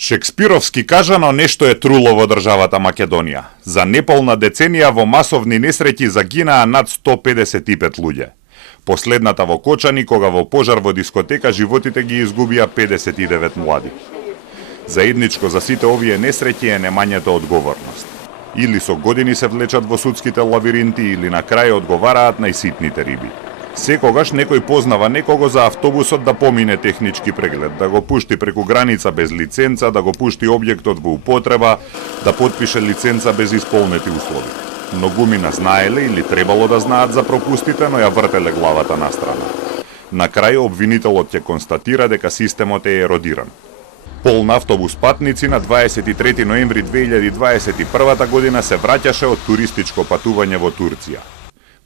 Шекспировски кажано, нешто е труло во државата Македонија. За неполна деценија во масовни несреќи загинаа над 155 луѓе. Последната во Кочани, кога во пожар во дискотека животите ги изгубија 59 млади. Заедничко за сите овие несреќи е немањето одговорност. Или со години се влечат во судските лавиринти, или на крај одговараат најситните риби. Секогаш некој познава некого за автобусот да помине технички преглед, да го пушти преку граница без лиценца, да го пушти објектот во употреба, да потпише лиценца без исполнети услови. Многумина знаеле или требало да знаат за пропустите, но ја вртеле главата настрана. На крај обвинителот ќе констатира дека системот е еродиран. Полн автобус патници на 23 ноември 2021 година се враќаше од туристичко патување во Турција.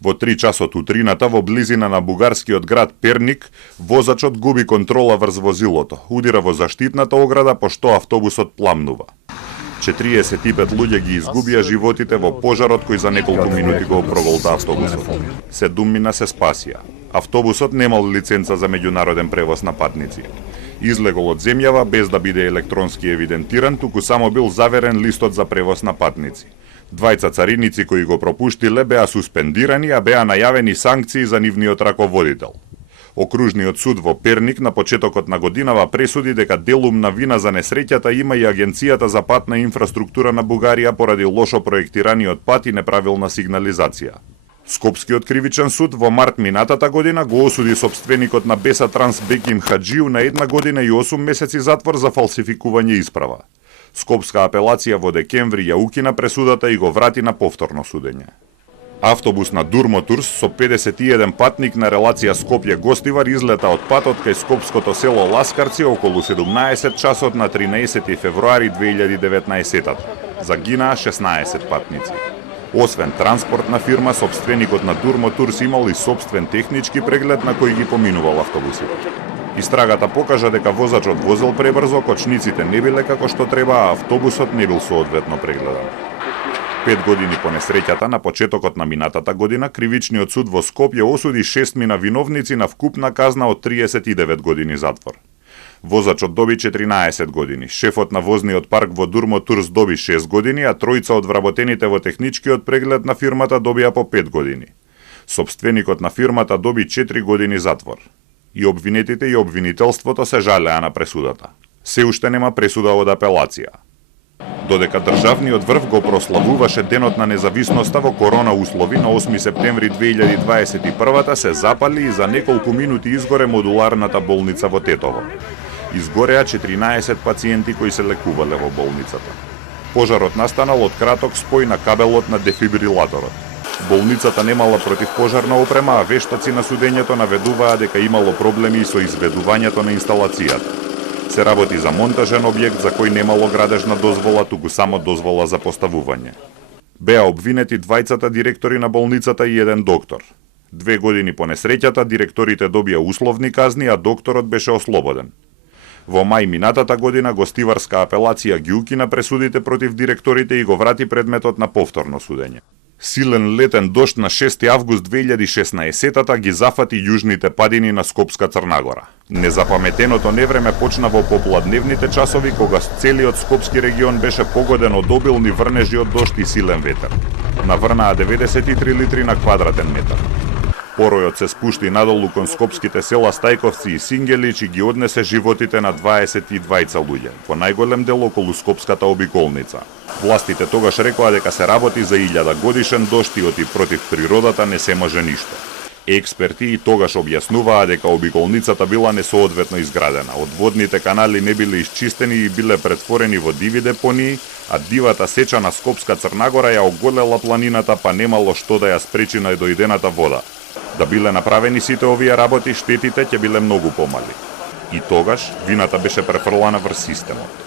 Во 3 часот утрината во близина на бугарскиот град Перник, возачот губи контрола врз возилото, удира во заштитната ограда пошто автобусот пламнува. 45 луѓе ги изгубија животите во пожарот кој за неколку минути го проголта автобусот. 7 мина се спасија. Автобусот немал лиценца за меѓународен превоз на патници. Излегол од земјава без да биде електронски евидентиран, туку само бил заверен листот за превоз на патници. Двајца цариници кои го пропуштиле беа суспендирани, а беа најавени санкции за нивниот раководител. Окружниот суд во Перник на почетокот на годинава пресуди дека делум на вина за несреќата има и Агенцијата за патна инфраструктура на Бугарија поради лошо проектираниот пат и неправилна сигнализација. Скопскиот кривичен суд во март минатата година го осуди сопственикот на Беса Транс Беким Хаджију на 1 година и 8 месеци затвор за фалсификување исправа. Скопска апелација во декември ја укина пресудата и го врати на повторно судење. Автобус на Дурмотурс со 51 патник на релација Скопје-Гостивар излета од патот кај скопското село Ласкарци околу 17 часот на 13 февруари 2019. Загинаа 16 патници. Освен транспортна фирма, сопственикот на Дурмотурс имал и сопствен технички преглед на кој ги поминувал автобусите. Истрагата покажа дека возачот возел пребрзо, кочниците не биле како што треба, а автобусот не бил соодветно прегледан. 5 години по несреќата, на почетокот на минатата година, Кривичниот суд во Скопје осуди 6 виновници на вкупна казна од 39 години затвор. Возачот доби 14 години, шефот на возниот парк во Дурмотурс доби 6 години, а тројца од вработените во техничкиот преглед на фирмата добија по 5 години. Сопственикот на фирмата доби 4 години затвор. И обвинетите и обвинителството се жалеа на пресудата. Се уште нема пресуда од апелација. Додека државниот врв го прославуваше денот на независноста во корона услови на 8 септември 2021 се запали и за неколку минути изгоре модуларната болница во Тетово. Изгореа 14 пациенти кои се лекувале во болницата. Пожарот настанал од краток спој на кабелот на дефибрилаторот. Болницата немала противпожарна опрема, а вештаци на судењето наведуваа дека имало проблеми со изведувањето на инсталацијата. Се работи за монтажен објект за кој немало градежна дозвола, туку само дозвола за поставување. Беа обвинети двајцата директори на болницата и еден доктор. 2 години по несреќата директорите добија условни казни, а докторот беше ослободен. Во мај минатата година гостиварска апелација ги укина пресудите против директорите и го врати предметот на повторно судење. Силен летен дожд на 6 август 2016 ги зафати јужните падини на Скопска Црнагора. Незапаметеното невреме почна во попладневните часови, кога целиот Скопски регион беше погоден од обилни врнежи од дожд и силен ветер. Наврнаа 93 литри на квадратен метар. Поројот се спушти надолу кон скопските села Стајковци и Сингелич и ги однесе животите на 22 луѓе, по најголем дел околу скопската обиколница. Властите тогаш рекоа дека се работи за 1000 годишен дожд и оти против природата не се може ништо. Експерти и тогаш објаснуваа дека обиколницата била несоодветно изградена, одводните канали не биле исчистени и биле претворени во диви депонии, а дивата сеча на Скопска Црнагора ја оголела планината, па немало што да ја спречи на дојдената вода. Да биле направени сите овие работи, штетите ќе биле многу помали. И тогаш вината беше префрлана врз системот.